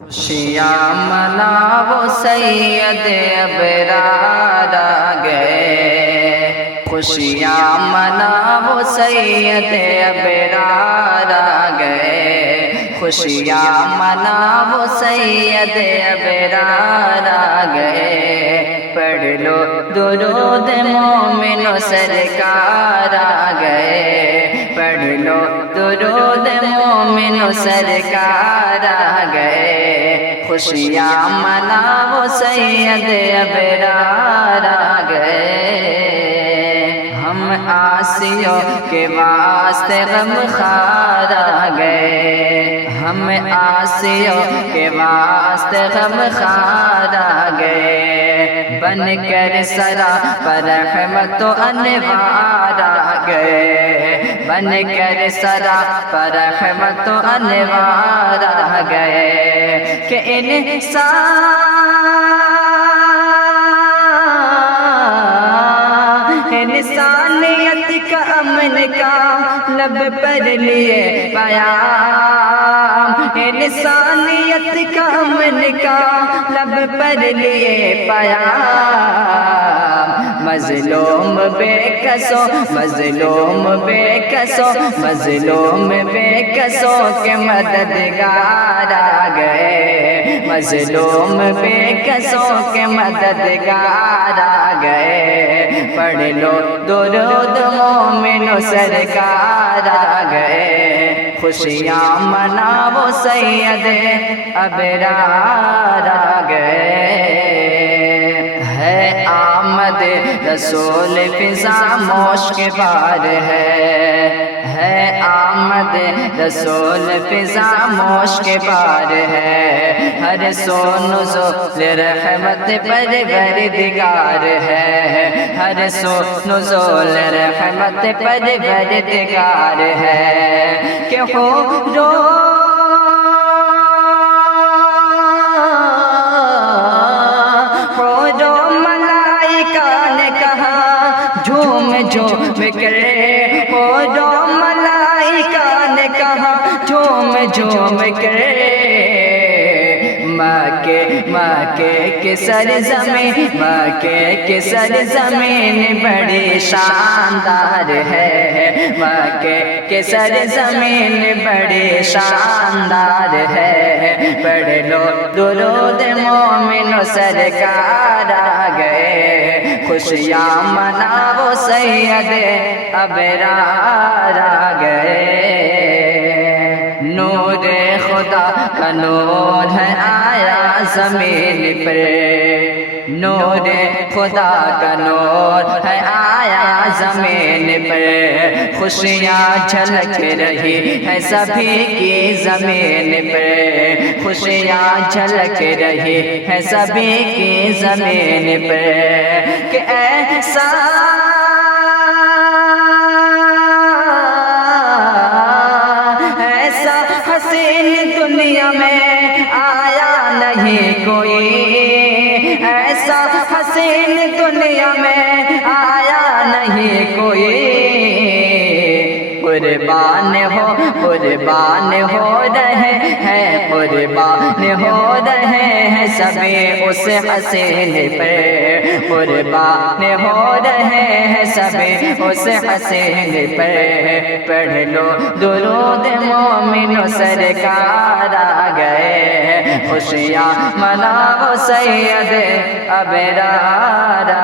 خوشیاں مناؤ سید ابرار آ گئے، خوشیاں مناؤ سید ابرار آ گئے، خوشیاں مناؤ سید ابرار آ گئے، پڑھ لو درود مومن سرکار آ گئے، پڑھ لو درود مومن سرکار آ گئے، خوشیاں مناؤ سید ابرار آ گئے۔ ہم عاصیوں کے واسطے غم خوار آ گئے، ہم عاصیوں کے واسطے غم خوار آ گئے، بن کر سرا پر رحمت و انوار آ گئے، بن کر سرا پر رحمت و انوار آ گئے، کہ انسانیت کا امن کا لب پر لیے پیام، انسانیت کا امن کا لب پر لیے پیام، مظلوم بے کسوں، مظلوم بے کسوں، مظلوم بے کسوں کے مددگار آ گئے، مظلوم بے کسوں کے مددگار آ گئے، پڑھ لو درود مومن سرکار آ گئے، خوشیاں مناؤ سید ابرار آ گئے، ہے آمد رسول فضا موش کے بار ہے آمد رسول فضا موش کے بار ہے، ہر سو نزول رحمت پروردگار ہے، ہر سو نزول رحمت پروردگار ہے، کہ ہو رو جھوم کرے، او جو ملائکہ نے کہا جھوم کرے، مکے کے سرزمین، مکے کے سرزمین بڑی شاندار ہے، مکے کے سرزمین بڑی شاندار ہے، پڑھ لو درود مومن سرکار آ گئے، خوشیاں مناؤ سید ابرار آ گئے، نور خدا کا نور ہے آیا زمین پر، نور خدا کا نور ہے آیا زمین پر، خوشیاں جھلک رہی ہے سبھی کی زمین پر، خوشیاں جھلک رہی ہے سبھی کی زمین پر، کہ ایسا حسین دنیا میں آیا نہیں کوئی، ایسا حسین دنیا میں آیا نہیں کوئی، قربان ہو رہے ہیں، قربان ہو رہے ہیں سبھی اس حسین پر، قربان ہو رہے ہیں سبھی اس حسین پر، پڑھ لو درود مومن سرکار آ گئے، خوشیاں مناؤ سید ابرار آ